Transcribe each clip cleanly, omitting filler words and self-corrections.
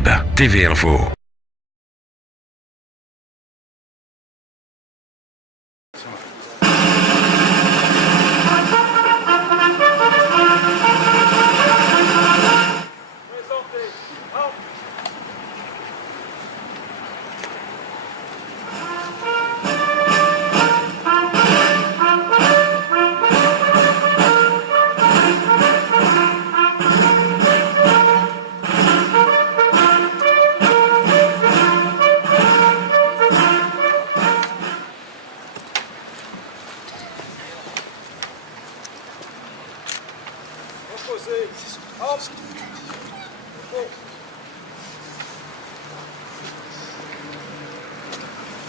Web, TV Info.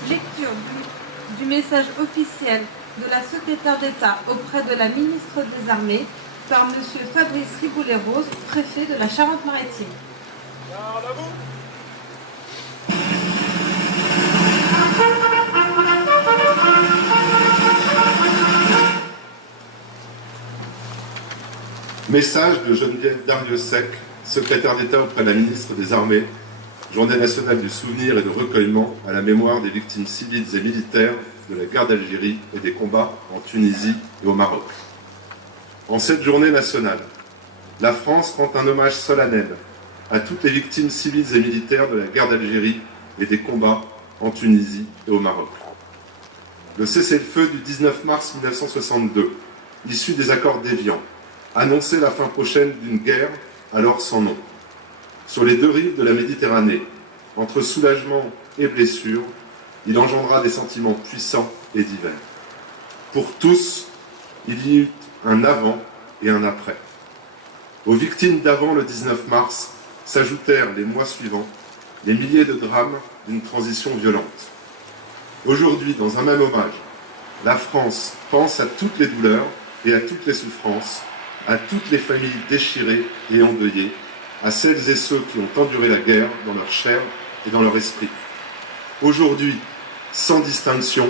Lecture du message officiel de la secrétaire d'État auprès de la ministre des Armées par M. Fabrice Riboulet-Rose, préfet de la Charente-Maritime. Message de Geneviève Darrieussecq, secrétaire d'État auprès de la ministre des Armées, Journée nationale du souvenir et de recueillement à la mémoire des victimes civiles et militaires de la guerre d'Algérie et des combats en Tunisie et au Maroc. En cette journée nationale, la France rend un hommage solennel à toutes les victimes civiles et militaires de la guerre d'Algérie et des combats en Tunisie et au Maroc. Le cessez-le-feu du 19 mars 1962, issu des accords d'Évian, annonçait la fin prochaine d'une guerre alors sans nom. Sur les deux rives de la Méditerranée, entre soulagement et blessure, il engendra des sentiments puissants et divers. Pour tous, il y eut un avant et un après. Aux victimes d'avant le 19 mars s'ajoutèrent les mois suivants les milliers de drames d'une transition violente. Aujourd'hui, dans un même hommage, la France pense à toutes les douleurs et à toutes les souffrances, à toutes les familles déchirées et endeuillées, à celles et ceux qui ont enduré la guerre dans leur chair et dans leur esprit. Aujourd'hui, sans distinction,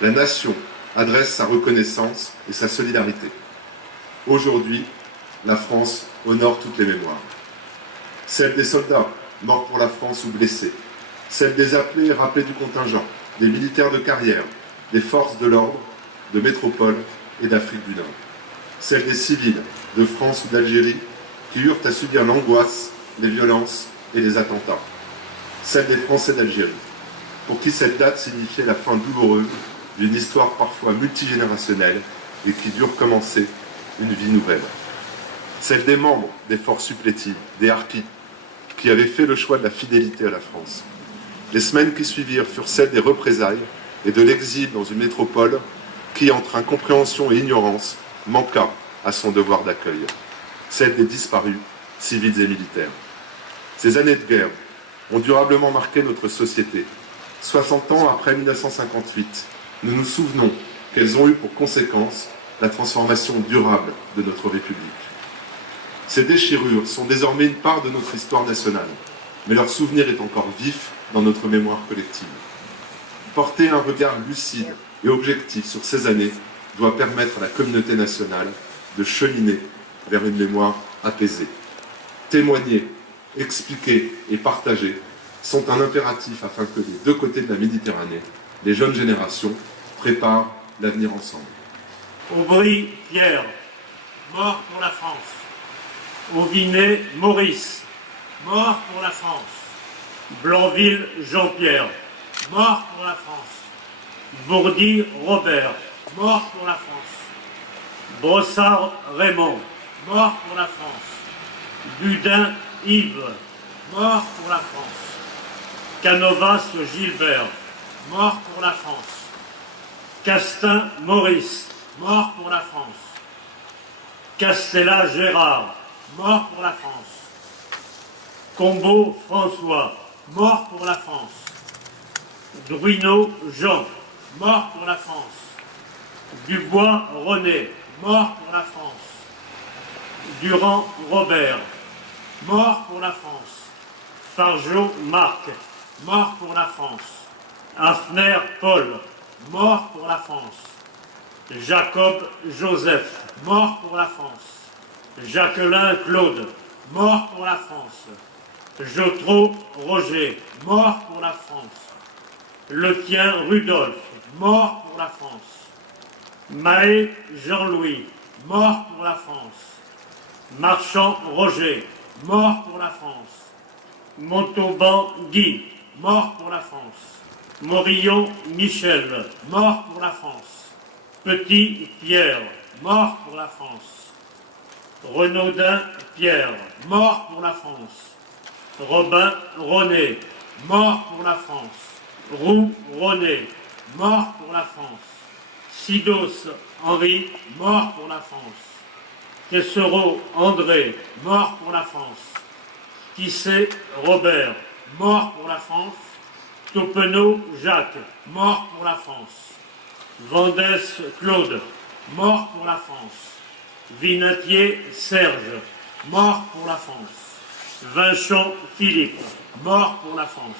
la nation adresse sa reconnaissance et sa solidarité. Aujourd'hui, la France honore toutes les mémoires. Celles des soldats morts pour la France ou blessés, celles des appelés et rappelés du contingent, des militaires de carrière, des forces de l'ordre, de métropole et d'Afrique du Nord. Celles des civils de France ou d'Algérie qui eurent à subir l'angoisse, les violences et les attentats. Celle des Français d'Algérie, pour qui cette date signifiait la fin douloureuse d'une histoire parfois multigénérationnelle et qui dut recommencer une vie nouvelle. Celle des membres des forces supplétives, des harkis, qui avaient fait le choix de la fidélité à la France. Les semaines qui suivirent furent celles des représailles et de l'exil dans une métropole qui, entre incompréhension et ignorance, manqua à son devoir d'accueil. Celle des disparus, civils et militaires. Ces années de guerre ont durablement marqué notre société. 60 ans après 1958, nous nous souvenons qu'elles ont eu pour conséquence la transformation durable de notre République. Ces déchirures sont désormais une part de notre histoire nationale, mais leur souvenir est encore vif dans notre mémoire collective. Porter un regard lucide et objectif sur ces années doit permettre à la communauté nationale de cheminer vers une mémoire apaisée. Témoigner, expliquer et partager sont un impératif afin que des deux côtés de la Méditerranée, les jeunes générations préparent l'avenir ensemble. Aubry Pierre, mort pour la France. Auvinet Maurice, mort pour la France. Blanville Jean-Pierre, mort pour la France. Bourdi Robert, mort pour la France. Brossard Raymond, mort pour la France. Budin Yves, mort pour la France. Canovas Gilbert, mort pour la France. Castin Maurice, mort pour la France. Castella Gérard, mort pour la France. Combeau François, mort pour la France. Druineau Jean, mort pour la France. Dubois René, mort pour la France. Durand Robert, mort pour la France. Fargeau Marc, mort pour la France. Hafner Paul, mort pour la France. Jacob Joseph, mort pour la France. Jacquelin Claude, mort pour la France. Jotreau Roger, mort pour la France. Letien Rudolphe, mort pour la France. Mahé Jean-Louis, mort pour la France. Marchand Roger, mort pour la France. Montauban Guy, mort pour la France. Morillon Michel, mort pour la France. Petit Pierre, mort pour la France. Renaudin Pierre, mort pour la France. Robin René, mort pour la France. Roux René, mort pour la France. Sidos Henri, mort pour la France. Tessereau André, mort pour la France. Tissé Robert, mort pour la France. Taupeneau Jacques, mort pour la France. Vendès Claude, mort pour la France. Vinatier Serge, mort pour la France. Vinchon Philippe, mort pour la France.